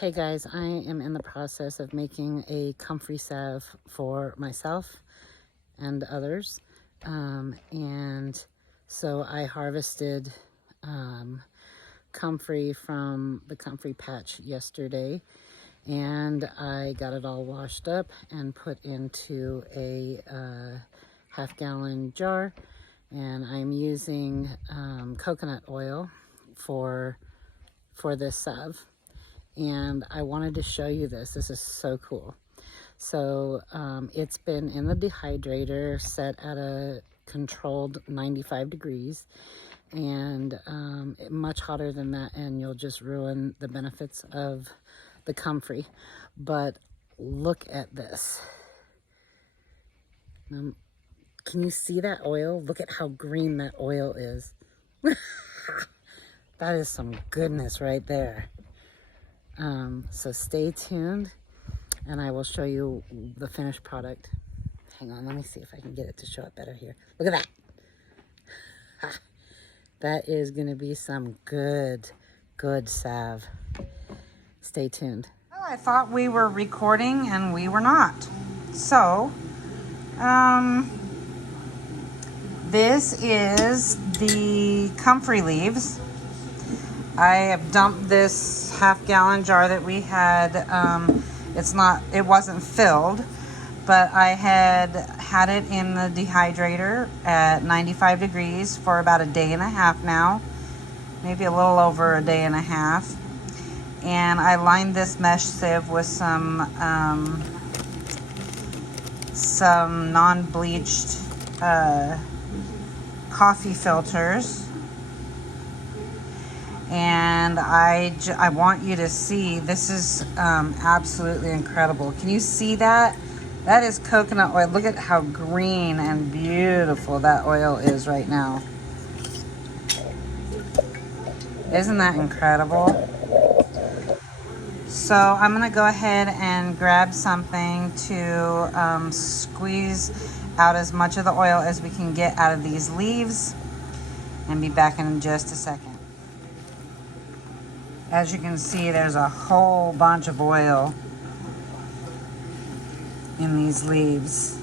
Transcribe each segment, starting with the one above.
Hey guys, I am in the process of making a comfrey salve for myself and others. And so I harvested comfrey from the comfrey patch yesterday, and I got it all washed up and put into a half-gallon jar, and I'm using coconut oil for this salve. And I wanted to show you this. This is so cool. So it's been in the dehydrator, set at a controlled 95 degrees, and much hotter than that, and you'll just ruin the benefits of the comfrey. But look at this. Can you see that oil? Look at how green that oil is. That is some goodness right there. So stay tuned, and I will show you the finished product. Hang on, let me see if I can get it to show up better here. Look at that. Ha. That is going to be some good salve. Stay tuned. Well, I thought we were recording and we were not. So, this is the comfrey leaves. I have dumped this half-gallon jar that we had. It wasn't filled, but I had it in the dehydrator at 95 degrees for about a day and a half now, maybe a little over a day and a half. And I lined this mesh sieve with some non-bleached coffee filters. And I want you to see, this is absolutely incredible. Can you see that? That is coconut oil. Look at how green and beautiful that oil is right now. Isn't that incredible? So I'm going to go ahead and grab something to squeeze out as much of the oil as we can get out of these leaves, and be back in just a second. As you can see, there's a whole bunch of oil in these leaves.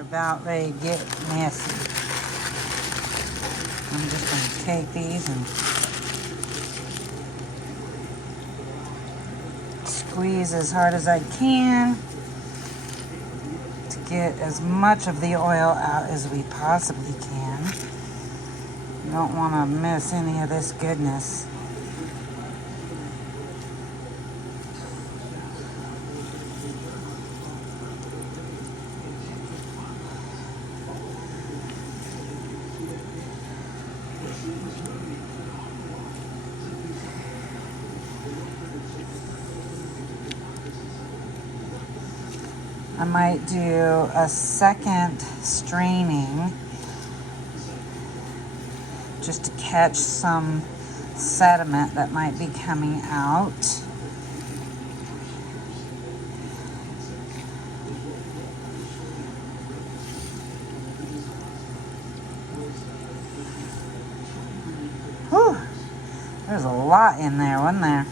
About ready to get messy. I'm just going to take these and squeeze as hard as I can to get as much of the oil out as we possibly can. You don't want to miss any of this goodness. I might do a second straining just to catch some sediment that might be coming out. Whew, there's a lot in there, wasn't there?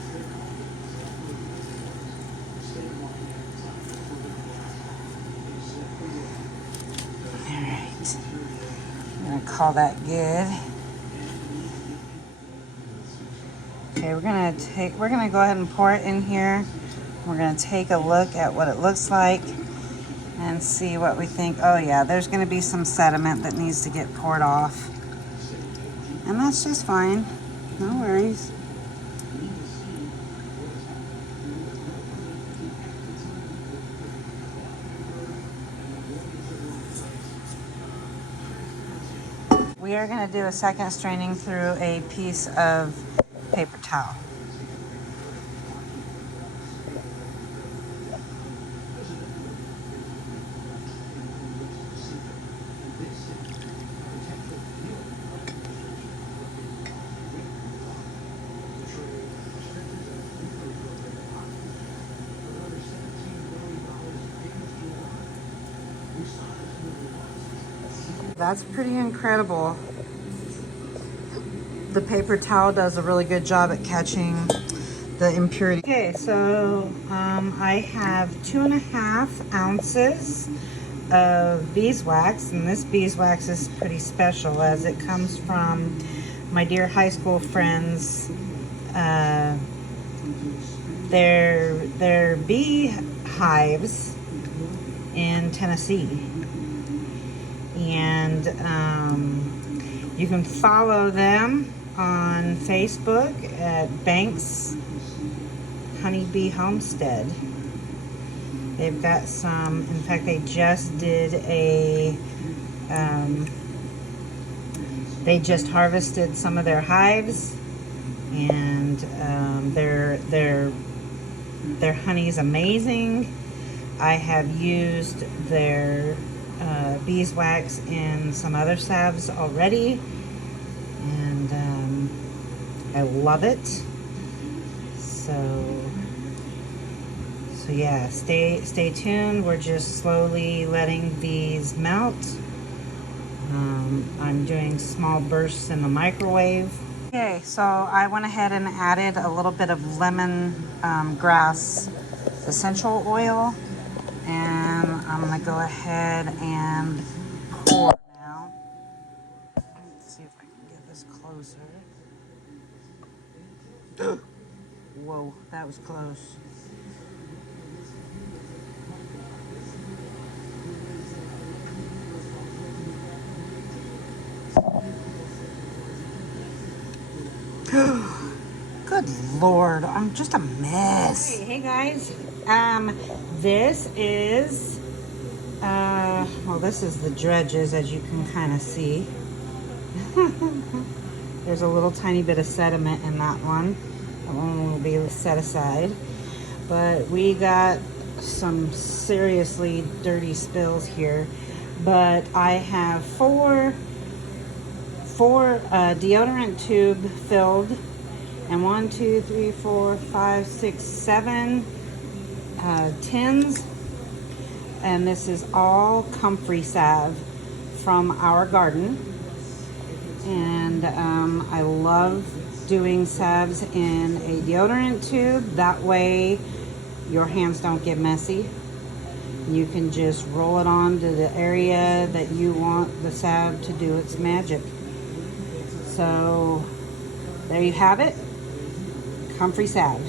Call that good. Okay, we're gonna go ahead and pour it in here. We're gonna take a look at what it looks like and see what we think. Oh yeah, there's gonna be some sediment that needs to get poured off, and that's just fine. No worries. we are going to do a second straining through a piece of paper towel. That's pretty incredible. The paper towel does a really good job at catching the impurity. Okay, so I have 2.5 ounces of beeswax, and this beeswax is pretty special as it comes from my dear high school friends. Their bee hives in Tennessee. And you can follow them on Facebook at Banks Honeybee Homestead. They've got some, in fact, they just did they just harvested some of their hives, and their honey is amazing. I have used their beeswax in some other salves already, and I love it. So yeah, stay tuned. We're just slowly letting these melt. I'm doing small bursts in the microwave. Okay, so I went ahead and added a little bit of lemon grass essential oil. And I'm gonna go ahead and pour now. Let's see if I can get this closer. Whoa, that was close. Good Lord, I'm just a mess. Hey guys, this is, well, this is the dredges, as you can kind of see. There's a little tiny bit of sediment in that one. That one will be set aside. But we got some seriously dirty spills here. But I have four deodorant tube filled, and 1, 2, 3, 4, 5, 6, 7 tins. And this is all Comfrey Salve from our garden. And I love doing salves in a deodorant tube. That way your hands don't get messy. You can just roll it on to the area that you want the salve to do its magic. So there you have it, Comfrey Salve.